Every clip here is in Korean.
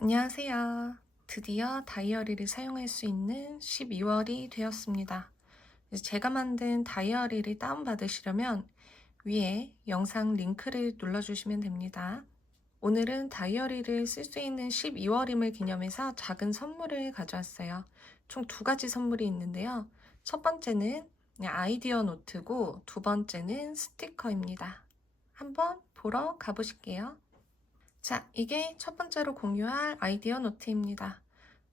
안녕하세요. 드디어 다이어리를 사용할 수 있는 12월이 되었습니다. 제가 만든 다이어리를 다운받으시려면 위에 영상 링크를 눌러주시면 됩니다. 오늘은 다이어리를 쓸 수 있는 12월임을 기념해서 작은 선물을 가져왔어요. 총 두 가지 선물이 있는데요. 첫 번째는 아이디어 노트고 두 번째는 스티커입니다. 한번 보러 가보실게요. 자, 이게 첫 번째로 공유할 아이디어 노트입니다.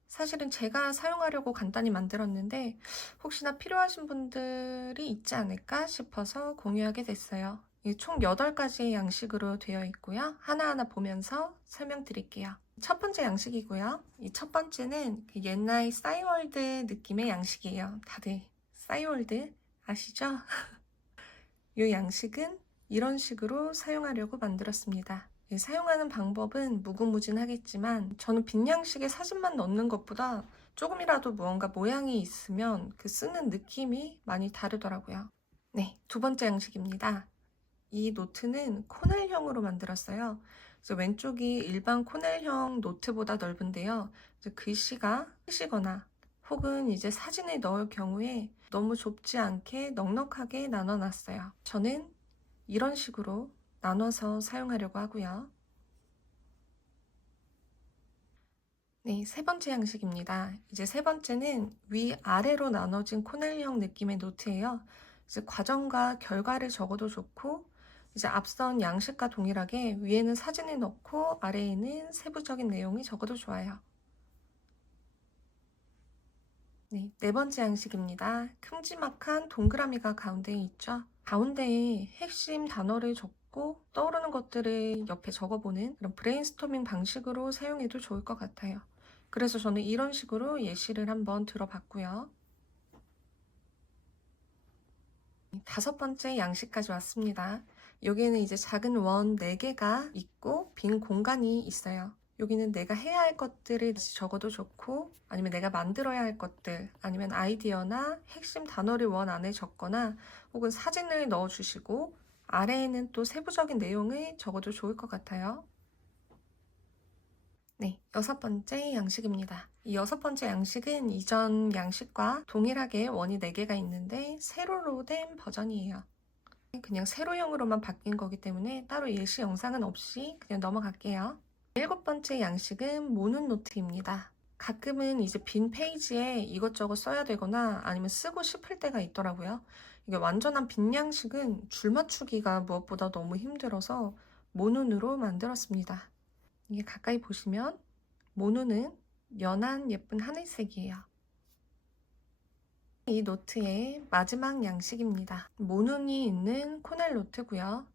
사실은 제가 사용하려고 간단히 만들었는데 혹시나 필요하신 분들이 있지 않을까 싶어서 공유하게 됐어요. 총 8가지의 양식으로 되어 있고요. 하나하나 보면서 설명드릴게요. 첫 번째 양식이고요. 이 첫 번째는 그 옛날 싸이월드 느낌의 양식이에요. 다들 싸이월드 아시죠? 이 양식은 이런 식으로 사용하려고 만들었습니다. 사용하는 방법은 무궁무진하겠지만 저는 빈 양식에 사진만 넣는 것보다 조금이라도 무언가 모양이 있으면 그 쓰는 느낌이 많이 다르더라고요. 네, 두 번째 양식입니다. 이 노트는 코넬형으로 만들었어요. 그래서 왼쪽이 일반 코넬형 노트보다 넓은데요. 글씨가 크시거나 혹은 이제 사진을 넣을 경우에 너무 좁지 않게 넉넉하게 나눠놨어요. 저는 이런 식으로 나눠서 사용하려고 하고요. 네, 세 번째 양식입니다. 이제 세 번째는 위아래로 나눠진 코넬형 느낌의 노트예요. 이제 과정과 결과를 적어도 좋고, 이제 앞선 양식과 동일하게 위에는 사진을 넣고 아래에는 세부적인 내용이 적어도 좋아요. 네, 네 번째 양식입니다. 큼지막한 동그라미가 가운데에 있죠. 가운데에 핵심 단어를 적고 떠오르는 것들을 옆에 적어보는 그런 브레인스토밍 방식으로 사용해도 좋을 것 같아요. 그래서 저는 이런 식으로 예시를 한번 들어봤고요. 다섯 번째 양식까지 왔습니다. 여기에는 이제 작은 원 4개가 있고 빈 공간이 있어요. 여기는 내가 해야 할 것들을 적어도 좋고 아니면 내가 만들어야 할 것들 아니면 아이디어나 핵심 단어를 원 안에 적거나 혹은 사진을 넣어주시고 아래에는 또 세부적인 내용을 적어도 좋을 것 같아요. 네, 여섯 번째 양식입니다. 이 여섯 번째 양식은 이전 양식과 동일하게 원이 4개가 있는데 세로로 된 버전이에요. 그냥 세로형으로만 바뀐 거기 때문에 따로 예시 영상은 없이 그냥 넘어갈게요. 일곱 번째 양식은 모눈 노트입니다. 가끔은 이제 빈 페이지에 이것저것 써야 되거나 아니면 쓰고 싶을 때가 있더라고요. 이게 완전한 빈 양식은 줄 맞추기가 무엇보다 너무 힘들어서 모눈으로 만들었습니다. 이게 가까이 보시면 모눈은 연한 예쁜 하늘색이에요. 이 노트의 마지막 양식입니다. 모눈이 있는 코넬 노트고요.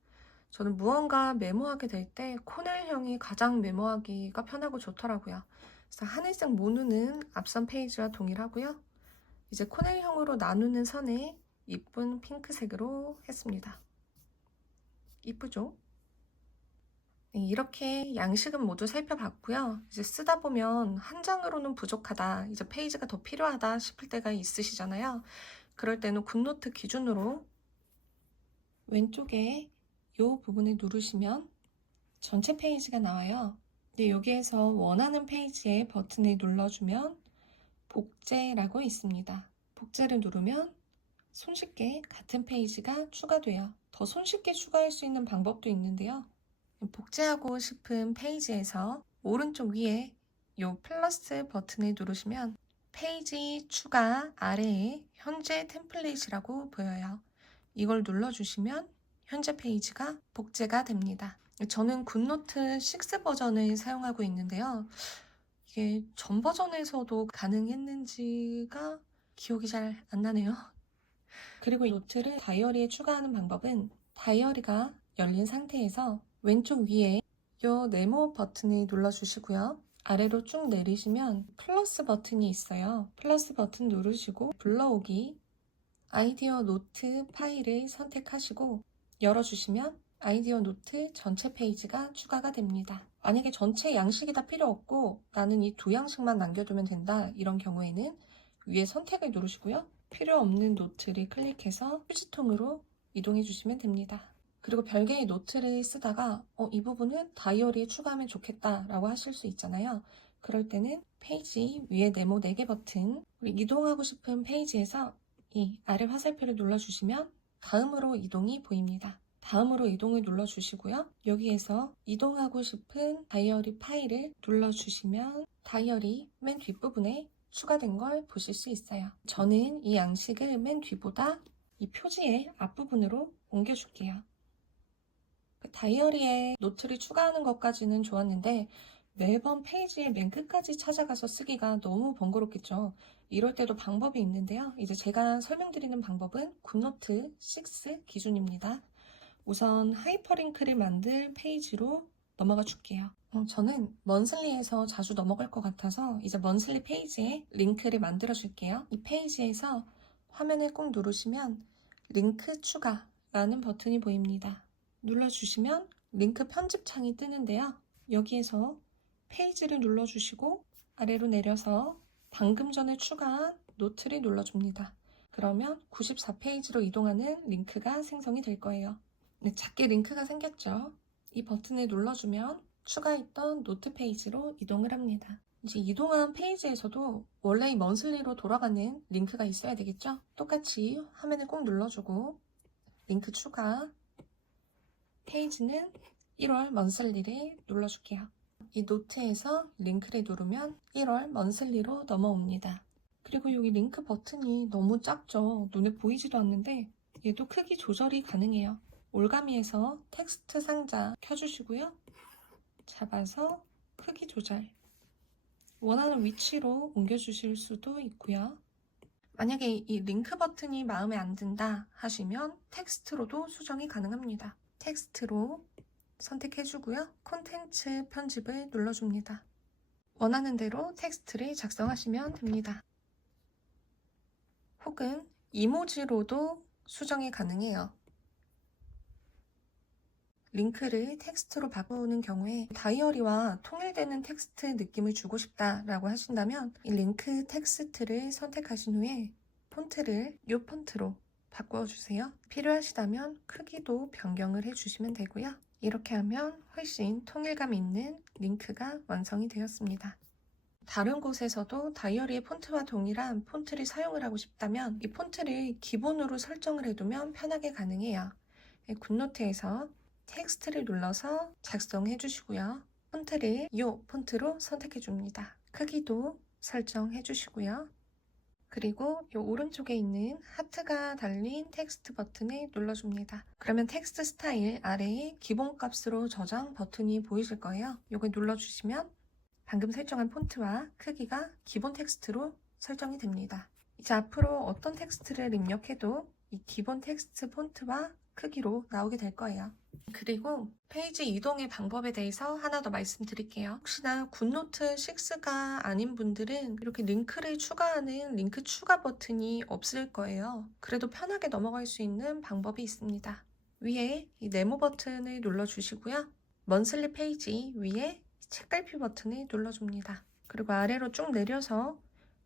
저는 무언가 메모하게 될 때 코넬형이 가장 메모하기가 편하고 좋더라고요. 그래서 하늘색 모눈은 앞선 페이지와 동일하고요. 이제 코넬형으로 나누는 선에 이쁜 핑크색으로 했습니다. 이쁘죠? 네, 이렇게 양식은 모두 살펴봤고요. 이제 쓰다 보면 한 장으로는 부족하다, 이제 페이지가 더 필요하다 싶을 때가 있으시잖아요. 그럴 때는 굿노트 기준으로 왼쪽에 이 부분을 누르시면 전체 페이지가 나와요. 근데 여기에서 원하는 페이지에 버튼을 눌러주면 복제라고 있습니다. 복제를 누르면 손쉽게 같은 페이지가 추가돼요. 더 손쉽게 추가할 수 있는 방법도 있는데요. 복제하고 싶은 페이지에서 오른쪽 위에 이 플러스 버튼을 누르시면 페이지 추가 아래에 현재 템플릿이라고 보여요. 이걸 눌러주시면 현재 페이지가 복제가 됩니다. 저는 굿노트 6 버전을 사용하고 있는데요. 이게 전 버전에서도 가능했는지가 기억이 잘 안 나네요. 그리고 이 노트를 다이어리에 추가하는 방법은 다이어리가 열린 상태에서 왼쪽 위에 이 네모 버튼을 눌러주시고요. 아래로 쭉 내리시면 플러스 버튼이 있어요. 플러스 버튼 누르시고 불러오기 아이디어 노트 파일을 선택하시고 열어주시면 아이디어 노트 전체 페이지가 추가가 됩니다. 만약에 전체 양식이 다 필요 없고 나는 이 두 양식만 남겨두면 된다 이런 경우에는 위에 선택을 누르시고요. 필요 없는 노트를 클릭해서 휴지통으로 이동해 주시면 됩니다. 그리고 별개의 노트를 쓰다가 이 부분은 다이어리에 추가하면 좋겠다라고 하실 수 있잖아요. 그럴 때는 페이지 위에 네모 4개 버튼, 그리고 이동하고 싶은 페이지에서 이 아래 화살표를 눌러주시면 다음으로 이동이 보입니다. 다음으로 이동을 눌러주시고요. 여기에서 이동하고 싶은 다이어리 파일을 눌러주시면 다이어리 맨 뒷부분에 추가된 걸 보실 수 있어요. 저는 이 양식을 맨 뒤보다 이 표지의 앞부분으로 옮겨줄게요. 다이어리에 노트를 추가하는 것까지는 좋았는데 매번 페이지의 맨 끝까지 찾아가서 쓰기가 너무 번거롭겠죠. 이럴 때도 방법이 있는데요. 이제 제가 설명드리는 방법은 굿노트 6 기준입니다. 우선 하이퍼링크를 만들 페이지로 넘어가 줄게요. 저는 먼슬리에서 자주 넘어갈 것 같아서 이제 먼슬리 페이지에 링크를 만들어 줄게요. 이 페이지에서 화면을 꼭 누르시면 링크 추가라는 버튼이 보입니다. 눌러주시면 링크 편집 창이 뜨는데요. 여기에서 페이지를 눌러주시고 아래로 내려서 방금 전에 추가한 노트를 눌러줍니다. 그러면 94페이지로 이동하는 링크가 생성이 될 거예요. 네, 작게 링크가 생겼죠. 이 버튼을 눌러주면 추가했던 노트 페이지로 이동을 합니다. 이제 이동한 페이지에서도 원래 이 먼슬리로 돌아가는 링크가 있어야 되겠죠? 똑같이 화면을 꼭 눌러주고 링크 추가, 페이지는 1월 먼슬리를 눌러줄게요. 이 노트에서 링크를 누르면 1월 먼슬리로 넘어옵니다. 그리고 여기 링크 버튼이 너무 작죠? 눈에 보이지도 않는데 얘도 크기 조절이 가능해요. 올가미에서 텍스트 상자 켜주시고요. 잡아서 크기 조절, 원하는 위치로 옮겨주실 수도 있고요. 만약에 이 링크 버튼이 마음에 안 든다 하시면 텍스트로도 수정이 가능합니다. 텍스트로 선택해주고요. 콘텐츠 편집을 눌러줍니다. 원하는 대로 텍스트를 작성하시면 됩니다. 혹은 이모지로도 수정이 가능해요. 링크를 텍스트로 바꾸는 경우에 다이어리와 통일되는 텍스트 느낌을 주고 싶다라고 하신다면 이 링크 텍스트를 선택하신 후에 폰트를 이 폰트로 바꿔주세요. 필요하시다면 크기도 변경을 해주시면 되고요. 이렇게 하면 훨씬 통일감 있는 링크가 완성이 되었습니다. 다른 곳에서도 다이어리의 폰트와 동일한 폰트를 사용을 하고 싶다면 이 폰트를 기본으로 설정을 해두면 편하게 가능해요. 굿노트에서 텍스트를 눌러서 작성해 주시고요. 폰트를 이 폰트로 선택해 줍니다. 크기도 설정해 주시고요. 그리고 이 오른쪽에 있는 하트가 달린 텍스트 버튼을 눌러줍니다. 그러면 텍스트 스타일 아래에 기본값으로 저장 버튼이 보이실 거예요. 이걸 눌러주시면 방금 설정한 폰트와 크기가 기본 텍스트로 설정이 됩니다. 이제 앞으로 어떤 텍스트를 입력해도 이 기본 텍스트 폰트와 크기로 나오게 될 거예요. 그리고 페이지 이동의 방법에 대해서 하나 더 말씀드릴게요. 혹시나 굿노트 6가 아닌 분들은 이렇게 링크를 추가하는 링크 추가 버튼이 없을 거예요. 그래도 편하게 넘어갈 수 있는 방법이 있습니다. 위에 이 네모 버튼을 눌러주시고요. 먼슬리 페이지 위에 책갈피 버튼을 눌러줍니다. 그리고 아래로 쭉 내려서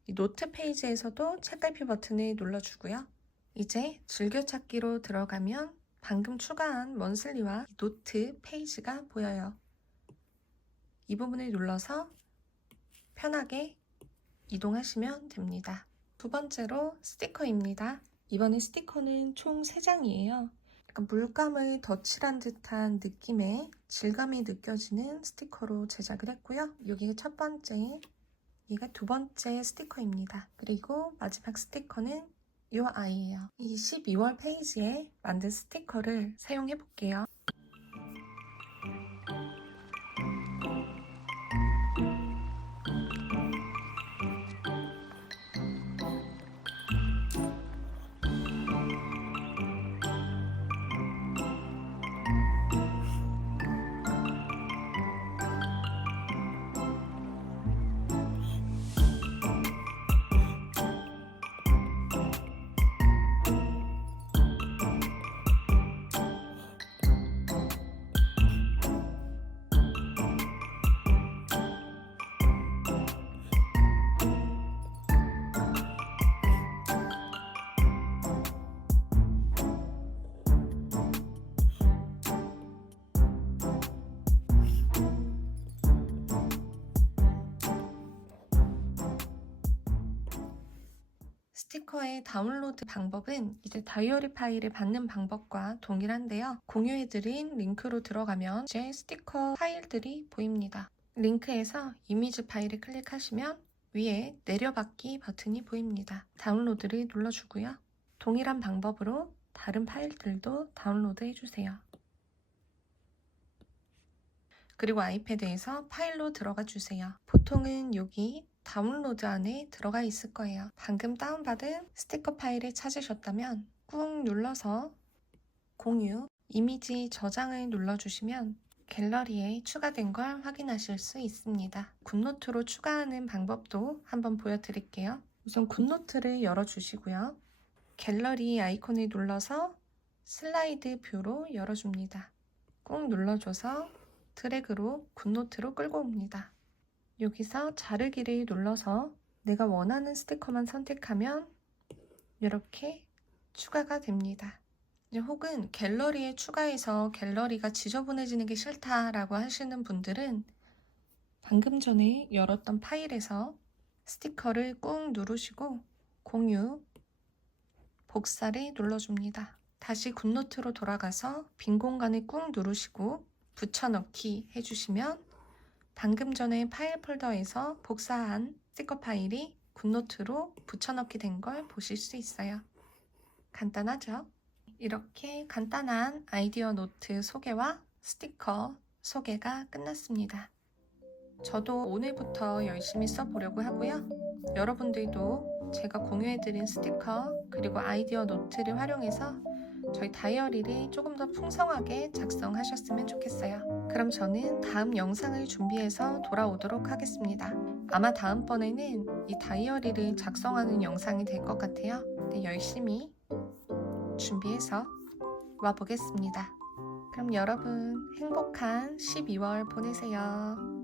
이 노트 페이지에서도 책갈피 버튼을 눌러주고요. 이제 즐겨찾기로 들어가면 방금 추가한 먼슬리와 노트 페이지가 보여요. 이 부분을 눌러서 편하게 이동하시면 됩니다. 두 번째로 스티커입니다. 이번에 스티커는 총 3장이에요. 약간 물감을 덧칠한 듯한 느낌의 질감이 느껴지는 스티커로 제작을 했고요. 여기가 첫 번째, 여기가 두 번째 스티커입니다. 그리고 마지막 스티커는 이 아이예요. 이 12월 페이지에 만든 스티커를 사용해 볼게요. 스티커의 다운로드 방법은 이제 다이어리 파일을 받는 방법과 동일한데요. 공유해드린 링크로 들어가면 이제 스티커 파일들이 보입니다. 링크에서 이미지 파일을 클릭하시면 위에 내려받기 버튼이 보입니다. 다운로드를 눌러주고요. 동일한 방법으로 다른 파일들도 다운로드 해주세요. 그리고 아이패드에서 파일로 들어가 주세요. 보통은 여기 다운로드 안에 들어가 있을 거예요. 방금 다운받은 스티커 파일을 찾으셨다면 꾹 눌러서 공유, 이미지 저장을 눌러주시면 갤러리에 추가된 걸 확인하실 수 있습니다. 굿노트로 추가하는 방법도 한번 보여드릴게요. 우선 굿노트를 열어주시고요. 갤러리 아이콘을 눌러서 슬라이드 뷰로 열어줍니다. 꾹 눌러줘서 드래그로 굿노트로 끌고 옵니다. 여기서 자르기를 눌러서 내가 원하는 스티커만 선택하면 이렇게 추가가 됩니다. 혹은 갤러리에 추가해서 갤러리가 지저분해지는 게 싫다라고 하시는 분들은 방금 전에 열었던 파일에서 스티커를 꾹 누르시고 공유, 복사를 눌러줍니다. 다시 굿노트로 돌아가서 빈 공간을 꾹 누르시고 붙여넣기 해주시면 방금 전에 파일 폴더에서 복사한 스티커 파일이 굿노트로 붙여넣기 된 걸 보실 수 있어요. 간단하죠? 이렇게 간단한 아이디어 노트 소개와 스티커 소개가 끝났습니다. 저도 오늘부터 열심히 써보려고 하고요. 여러분들도 제가 공유해드린 스티커 그리고 아이디어 노트를 활용해서 저희 다이어리를 조금 더 풍성하게 작성하셨으면 좋겠어요. 그럼 저는 다음 영상을 준비해서 돌아오도록 하겠습니다. 아마 다음번에는 이 다이어리를 작성하는 영상이 될 것 같아요. 열심히 준비해서 와보겠습니다. 그럼 여러분 행복한 12월 보내세요.